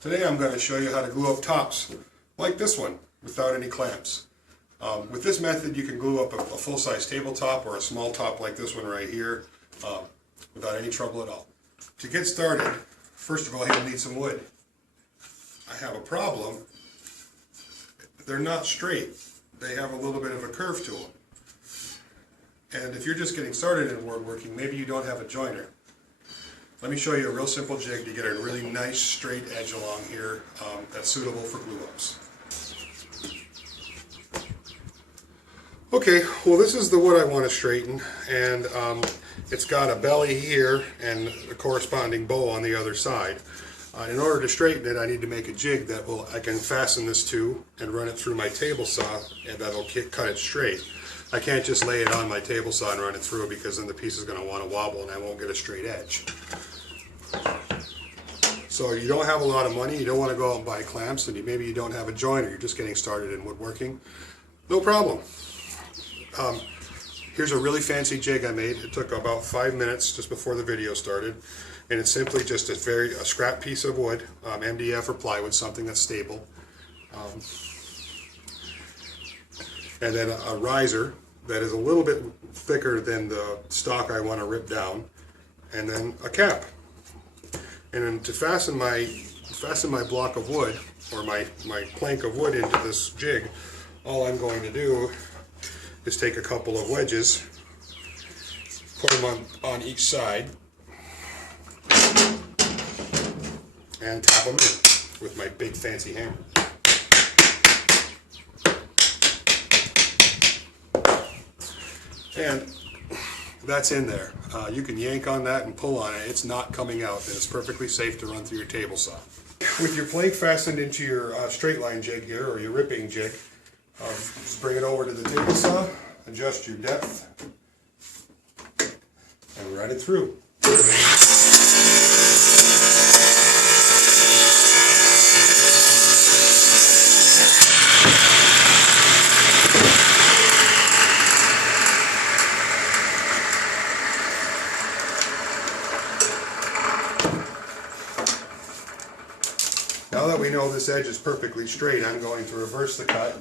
Today I'm going to show you how to glue up tops like this one without any clamps. With this method you can glue up a full-size tabletop or a small top like this one right here without any trouble at all. To get started, first of all you'll need some wood. I have a problem. They're not straight. They have a little bit of a curve to them. And if you're just getting started in woodworking, maybe you don't have a joiner. Let me show you a real simple jig to get a really nice straight edge along here that's suitable for glue ups. Okay, well this is the wood I want to straighten, and it's got a belly here and a corresponding bow on the other side. In order to straighten it, I need to make a jig that I can fasten this to and run it through my table saw, and that'll cut it straight. I can't just lay it on my table saw and run it through because then the piece is going to want to wobble and I won't get a straight edge. So you don't have a lot of money, you don't want to go out and buy clamps, and maybe you don't have a joiner, you're just getting started in woodworking. No problem. Here's a really fancy jig I made. It took about 5 minutes just before the video started, and it's simply just a scrap piece of wood, MDF or plywood, something that's stable, and then a riser that is a little bit thicker than the stock I want to rip down, and then a cap. And then to fasten my block of wood, or my plank of wood into this jig, all I'm going to do is take a couple of wedges, put them on each side, and tap them in with my big fancy hammer. And that's in there. You can yank on that and pull on it. It's not coming out, and it's perfectly safe to run through your table saw. With your plank fastened into your straight line jig here, or your ripping jig, just bring it over to the table saw, adjust your depth, and run it through. Now that we know this edge is perfectly straight, I'm going to reverse the cut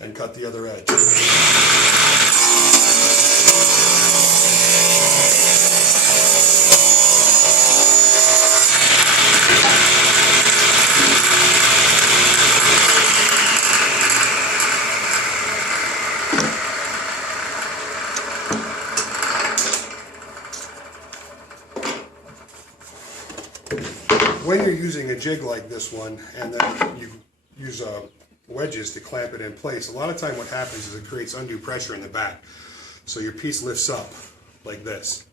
and cut the other edge. When you're using a jig like this one, and then you use wedges to clamp it in place, a lot of time what happens is it creates undue pressure in the back. So your piece lifts up like this.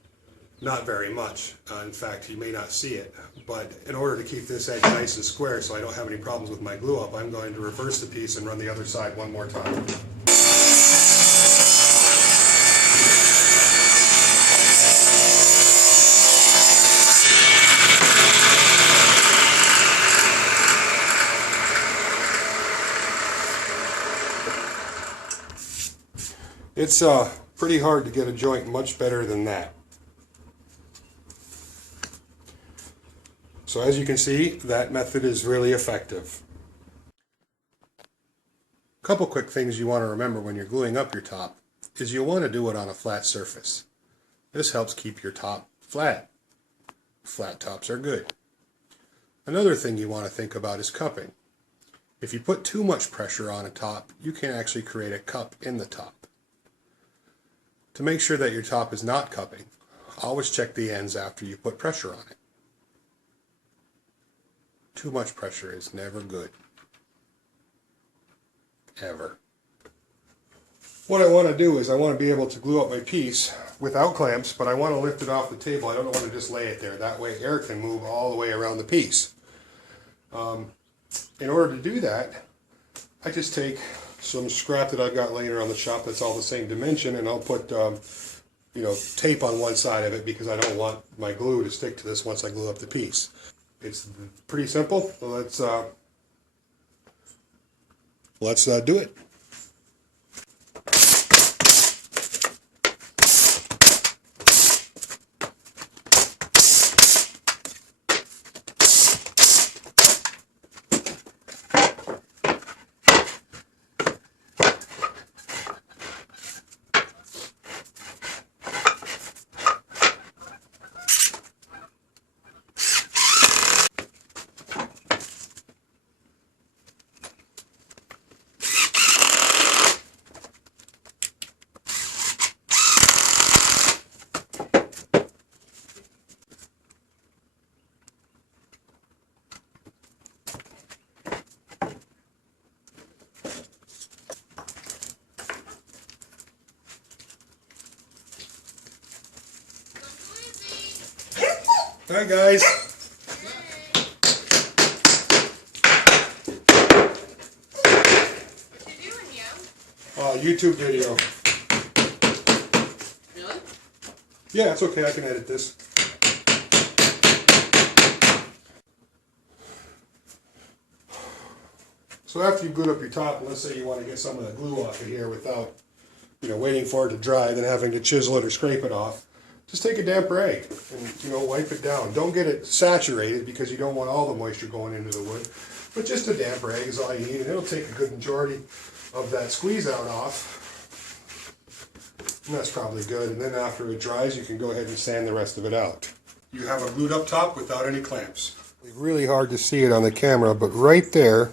Not very much. In fact, you may not see it. But in order to keep this edge nice and square so I don't have any problems with my glue up, I'm going to reverse the piece and run the other side one more time. It's pretty hard to get a joint much better than that. So as you can see, that method is really effective. A couple quick things you want to remember when you're gluing up your top is you want to do it on a flat surface. This helps keep your top flat. Flat tops are good. Another thing you want to think about is cupping. If you put too much pressure on a top, you can actually create a cup in the top. To make sure that your top is not cupping, always check the ends after you put pressure on it. Too much pressure is never good. Ever. What I want to do is I want to be able to glue up my piece without clamps, but I want to lift it off the table. I don't want to just lay it there. That way air can move all the way around the piece. In order to do that, I just take some scrap that I've got laying around the shop that's all the same dimension, and I'll put tape on one side of it because I don't want my glue to stick to this once I glue up the piece. It's pretty simple. So let's do it. Hi guys. What you doing, yo? YouTube video. Really? Yeah, it's okay. I can edit this. So after you've glued up your top, and let's say you want to get some of the glue off of here without, waiting for it to dry, then having to chisel it or scrape it off, just take a damp rag and, wipe it down. Don't get it saturated because you don't want all the moisture going into the wood, but just a damp rag is all you need, and it'll take a good majority of that squeeze out off. And that's probably good, and then after it dries, you can go ahead and sand the rest of it out. You have a glued up top without any clamps. It's really hard to see it on the camera, but right there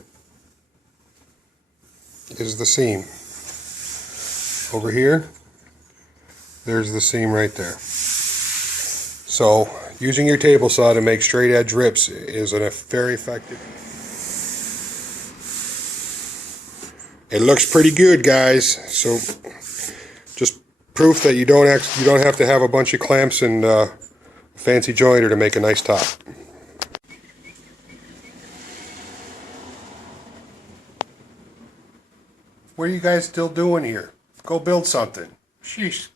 is the seam. Over here, there's the seam right there. So, using your table saw to make straight edge rips is a very effective. It looks pretty good, guys. So, just proof that you don't have to have a bunch of clamps and a fancy joiner to make a nice top. What are you guys still doing here? Go build something. Sheesh.